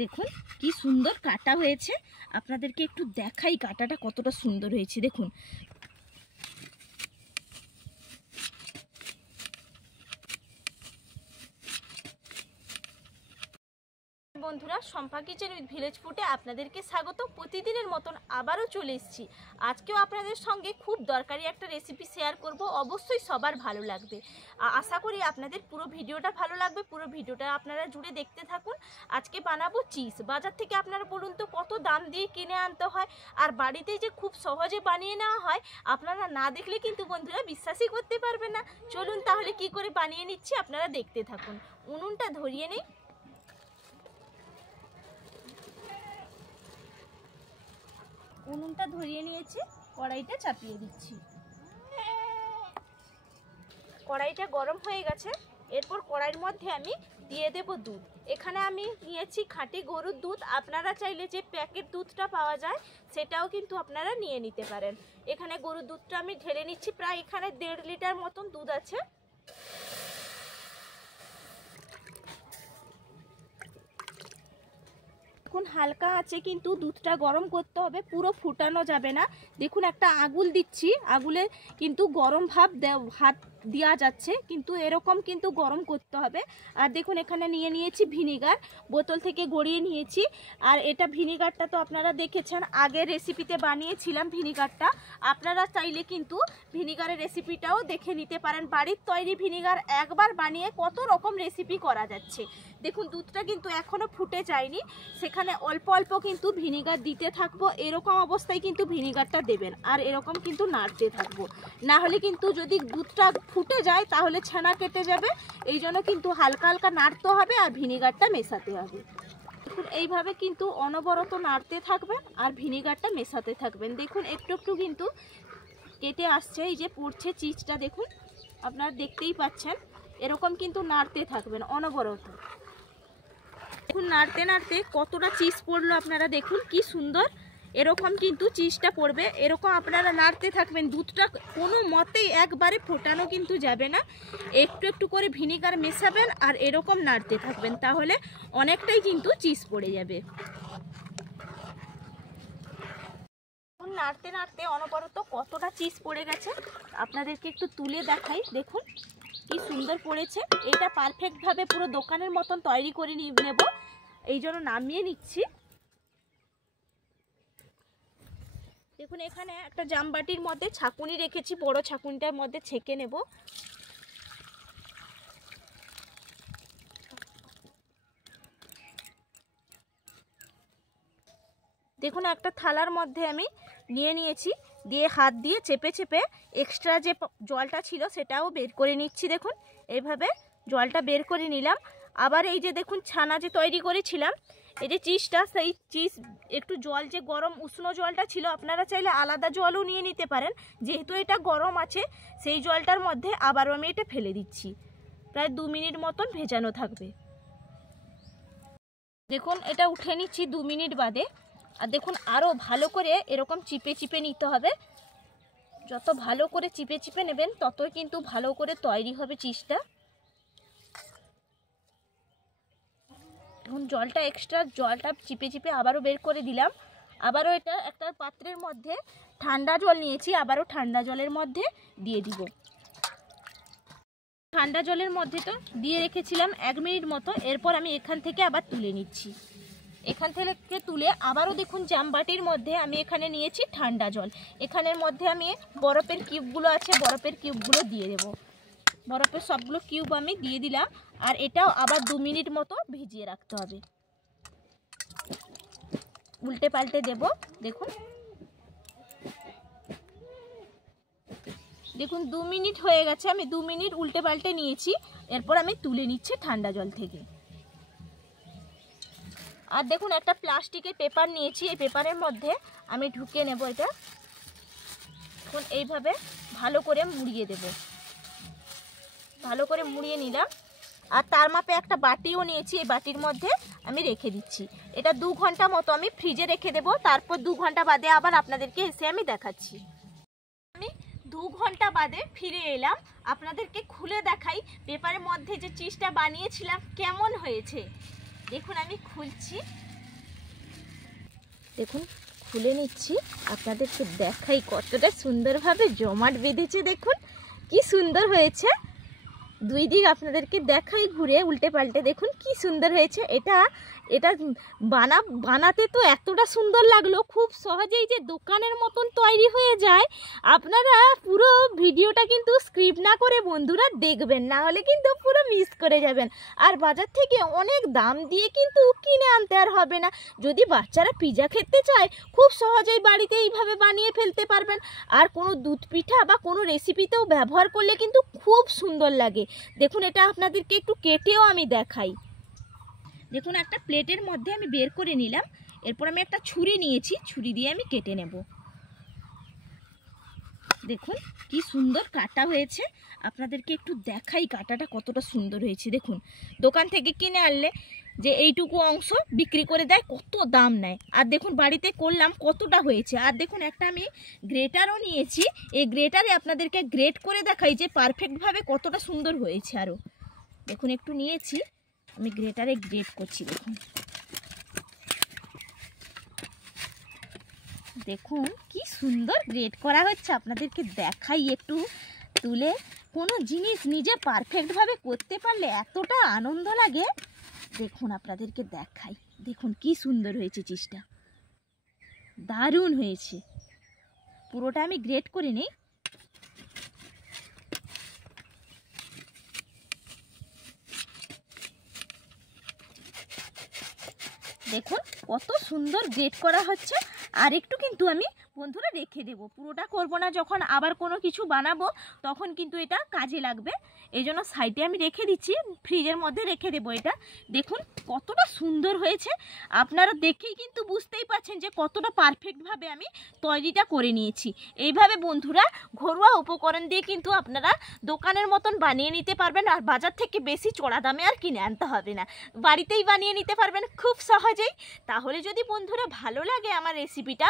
দেখুন কি সুন্দর কাটা হয়েছে। আপনাদেরকে একটু দেখাই কাটাটা কতটা সুন্দর হয়েছে। দেখুন বন্ধুরা, শম্পা কিচেন উইথ ভিলেজ ফুডে আপনাদেরকে স্বাগত। প্রতিদিনের মতন আবারও চলে এসেছি। আজকেও আপনাদের সঙ্গে খুব দরকারি একটা রেসিপি শেয়ার করব, অবশ্যই সবার ভালো লাগবে। আশা করি আপনাদের পুরো ভিডিওটা ভালো লাগবে। পুরো ভিডিওটা আপনারা জুড়ে দেখতে থাকুন। আজকে বানাবো চিজ। বাজার থেকে আপনারা বলুন তো কত দাম দিয়ে কিনে আনতে হয়, আর বাড়িতে যে খুব সহজে বানিয়ে নেওয়া হয়, আপনারা না দেখলে কিন্তু বন্ধুরা বিশ্বাসই করতে পারবেন না। চলুন তাহলে কি করে বানিয়ে নিচ্ছি আপনারা দেখতে থাকুন। উনুনটা ধরিয়ে নিই। উনুনটা ধরিয়ে নিয়েছি, কড়াইটা চাপিয়ে দিচ্ছি। কড়াইটা গরম হয়ে গেছে। এরপর কড়াইয়ের মধ্যে আমি দিয়ে দেব দুধ। এখানে আমি নিয়েছি খাঁটি গরুর দুধ। আপনারা চাইলে যে প্যাকেট দুধটা পাওয়া যায় সেটাও কিন্তু আপনারা নিয়ে নিতে পারেন। এখানে গরুর দুধটা আমি ঢেলে নিচ্ছি। প্রায় এখানে 1.5 লিটার মতন দুধ আছে। এখন হালকা আছে কিন্তু দুধটা গরম করতে হবে, পুরো ফুটানো যাবে না। দেখুন একটা আগুল দিচ্ছি, আগুলে কিন্তু গরম ভাব হাত দেওয়া যাচ্ছে, কিন্তু এরকম কিন্তু গরম করতে হবে। আর দেখুন এখানে নিয়ে নিয়েছি ভিনিগার, বোতল থেকে গড়িয়ে নিয়েছি। আর এটা ভিনিগারটা তো আপনারা দেখেছেন, আগের রেসিপিতে বানিয়েছিলাম ভিনিগারটা। আপনারা চাইলে কিন্তু ভিনিগারের রেসিপিটাও দেখে নিতে পারেন। বাড়ির তৈরি ভিনিগার একবার বানিয়ে কত রকম রেসিপি করা যাচ্ছে। দেখুন দুধটা কিন্তু এখনো ফুটে যায়নি, সেখানে অল্প অল্প কিন্তু ভিনিগার দিতে থাকবো। এরকম অবস্থায় কিন্তু ভিনিগারটা দেবেন, আর এরকম কিন্তু নাড়তে থাকবো। না হলে কিন্তু যদি দুধটা ফুটে যায় তাহলে ছানা কেটে যাবে। এই জন্য কিন্তু হালকা হালকা নাড়তে হবে আর ভিনিগারটা মেশাতে হবে। দেখুন এইভাবে কিন্তু অনবরত নাড়তে থাকবেন আর ভিনিগারটা মেশাতে থাকবেন। দেখুন একটু একটু কিন্তু কেটে আসছে, এই যে পড়ছে চিজটা, দেখুন আপনারা দেখতেই পাচ্ছেন। এরকম কিন্তু নাড়তে থাকবেন অনবরত। দেখুন নাড়তে নাড়তে কতটা চিজ পড়লো আপনারা দেখুন কি সুন্দর। এরকম কিন্তু চিজটা পড়বে, এরকম আপনারা নাড়তে থাকবেন। দুধটা কোনো মতেই একবারে ফোটানো কিন্তু যাবে না। একটু একটু করে ভিনিগার মেশাবেন আর এরকম নাড়তে থাকবেন, তাহলে অনেকটাই কিন্তু চিজ পড়ে যাবে। নাড়তে নাড়তে অনবরত কতটা চিজ পড়ে গেছে আপনাদেরকে একটু তুলে দেখাই। দেখুন কি সুন্দর পড়েছে। এটা পারফেক্টভাবে পুরো দোকানের মতন তৈরি করে নেব, এই জন্য নামিয়ে নিচ্ছি। দেখুন এখানে একটা জামবাটির মধ্যে ছাঁকুনি রেখেছি, বড় ছাঁকুনিটার মধ্যে ছেঁকে নেব। দেখুন একটা থালার মধ্যে আমি নিয়ে নিয়েছি, দিয়ে হাত দিয়ে চেপে চেপে এক্সট্রা যে জলটা ছিল সেটাও বের করে নিচ্ছি। দেখুন এইভাবে জলটা বের করে নিলাম। আবার এই যে দেখুন ছানা যে তৈরি করেছিলাম, এই যে চিজটা, সেই চিজ একটু জল যে গরম উষ্ণ জলটা ছিল, আপনারা চাইলে আলাদা জলও নিয়ে নিতে পারেন। যেহেতু এটা গরম আছে সেই জলটার মধ্যে আবারও আমি এটা ফেলে দিচ্ছি। প্রায় 2 মিনিট মতন ভেজানো থাকবে। দেখুন এটা উঠে নিচ্ছি 2 মিনিট বাদে। আর দেখুন আরও ভালো করে এরকম চিপে চিপে নিতে হবে। যত ভালো করে চিপে চিপে নেবেন ততই কিন্তু ভালো করে তৈরি হবে চিজটা। এখন জলটা এক্সট্রা জলটা চিপে চিপে আবারও বের করে দিলাম। আবারও এটা একটা পাত্রের মধ্যে ঠান্ডা জল নিয়েছি, আবারও ঠান্ডা জলের মধ্যে দিয়ে দিব। ঠান্ডা জলের মধ্যে তো দিয়ে রেখেছিলাম 1 মিনিট মতো। এরপর আমি এখান থেকে আবার তুলে নিচ্ছি। এখান থেকে তুলে আবারও দেখুন জামবাটির মধ্যে আমি এখানে নিয়েছি ঠান্ডা জল। এখানের মধ্যে আমি বরফের কিউবগুলো আছে, বরফের কিউবগুলো দিয়ে দেব। বরফের সবগুলো কিউব আমি দিয়ে দিলাম। আর এটাও আবার 2 মিনিট মতো ভিজিয়ে রাখতে হবে। উল্টে পাল্টে দেব। দেখুন দেখুন 2 মিনিট হয়ে গেছে, আমি 2 মিনিট উল্টে পাল্টে নিয়েছি। এরপর আমি তুলে নিচ্ছি ঠান্ডা জল থেকে। আর দেখুন একটা প্লাস্টিকের পেপার নিয়েছি, এই পেপারের মধ্যে আমি ঢুকিয়ে নেব এটা। এখন এইভাবে ভালো করে মুড়িয়ে দেব। ভালো করে মুড়িয়ে নিলাম। আর তার মাপে একটা বাটিও নিয়েছি, এই বাটির মধ্যে আমি রেখে দিচ্ছি। এটা 2 ঘন্টা মতো আমি ফ্রিজে রেখে দেব। তারপর 2 ঘন্টা বাদে আবার আপনাদেরকে এসে আমি দেখাচ্ছি। আমি 2 ঘন্টা বাদে ফিরে এলাম। আপনাদেরকে খুলে দেখাই পেপারের মধ্যে যে চিজটা বানিয়েছিলাম কেমন হয়েছে। দেখুন আমি খুলছি, দেখুন খুলে নিচ্ছি, আপনাদেরকে দেখাই কতটা সুন্দরভাবে জমাট বেঁধেছে। দেখুন কি সুন্দর হয়েছে, দুই দিক আপনাদেরকে দেখাই ঘুরে উল্টে পাল্টে। দেখুন কি সুন্দর হয়েছে। এটা এটা বানাতে তো এতটা সুন্দর লাগলো, খুব সহজেই যে দোকানের মতন তৈরি হয়ে যায়। আপনারা পুরো ভিডিওটা কিন্তু স্ক্রিপ্ট না করে বন্ধুরা দেখবেন, না হলে কিন্তু পুরো মিস করে যাবেন। আর বাজার থেকে অনেক দাম দিয়ে কিন্তু কিনে আনতে আর হবে না। যদি বাচ্চারা পিৎজা খেতে চায় খুব সহজেই বাড়িতে এইভাবে বানিয়ে ফেলতে পারবেন। আর কোনো দুধ পিঠা বা কোনো রেসিপিতেও ব্যবহার করলে কিন্তু খুব সুন্দর লাগে। দেখুন এটা আপনাদেরকে একটু কেটেও আমি দেখাই। দেখুন একটা প্লেটের মধ্যে আমি বের করে নিলাম, এরপর আমি একটা ছুরি নিয়েছি, ছুরি দিয়ে আমি কেটে নেব। দেখুন কি সুন্দর কাটা হয়েছে, আপনাদেরকে একটু দেখাই কাটাটা কতটা সুন্দর হয়েছে। দেখুন দোকান থেকে কিনে আনলে যে এইটুকু অংশ বিক্রি করে দেয়, কত দাম নেয়। আর দেখুন বাড়িতে করলাম কতটা হয়েছে। আর দেখুন একটা আমি গ্রেটারও নিয়েছি, এই গ্রেটারে আপনাদেরকে গ্রেট করে দেখাই যে পারফেক্টভাবে কতটা সুন্দর হয়েছে। আরও দেখুন একটু নিয়েছি, আমি গ্রেটারে গ্রেট করছি। দেখুন দেখুন কি সুন্দর গ্রেট করা হচ্ছে, আপনাদেরকে দেখাই একটু তুলে। কোনো জিনিস নিজে পারফেক্টভাবে করতে পারলে এতটা আনন্দ লাগে। দেখুন আপনাদেরকে দেখাই, দেখুন কি সুন্দর হয়েছে, চিজটা দারুণ হয়েছে। পুরোটা আমি গ্রেট করে নিই। দেখুন কত সুন্দর গ্রেট করা হচ্ছে। আর একটু কিন্তু আমি বন্ধুরা রেখে দেব, পুরোটা করব না, যখন আবার কোনো কিছু বানাবো তখন কিন্তু এটা কাজে লাগবে। এই জন্য সাইডে আমি রেখে দিচ্ছি, ফ্রিজের মধ্যে রেখে দেবো এটা। দেখুন কতটা সুন্দর হয়েছে, আপনারা দেখেই কিন্তু বুঝতেই পারছেন যে কতটা পারফেক্টভাবে আমি তৈরিটা করে নিয়েছি। এইভাবে বন্ধুরা ঘরোয়া উপকরণ দিয়ে কিন্তু আপনারা দোকানের মতন বানিয়ে নিতে পারবেন। আর বাজার থেকে বেশি চড়া দামে আর কিনে আনতে হবে না, বাড়িতেই বানিয়ে নিতে পারবেন খুব সহজেই। তাহলে যদি বন্ধুরা ভালো লাগে আমার রেসিপিটা,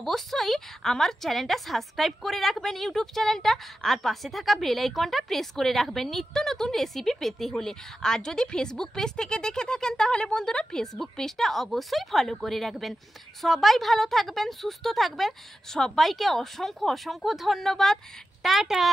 অবশ্যই আমার চ্যানেলটা সাবস্ক্রাইব করে রাখবেন, ইউটিউব চ্যানেলটা, আর পাশে থাকা বেল আইকনটা প্রেস করে রাখবেন নিত্য নতুন রেসিপি পেতে হলে। আর যদি ফেসবুক পেজ থেকে দেখে থাকেন তাহলে বন্ধুরা ফেসবুক পেজটা অবশ্যই ফলো করে রাখবেন। সবাই ভালো থাকবেন, সুস্থ থাকবেন, সবাইকে অসংখ্য অসংখ্য ধন্যবাদ। টাটা।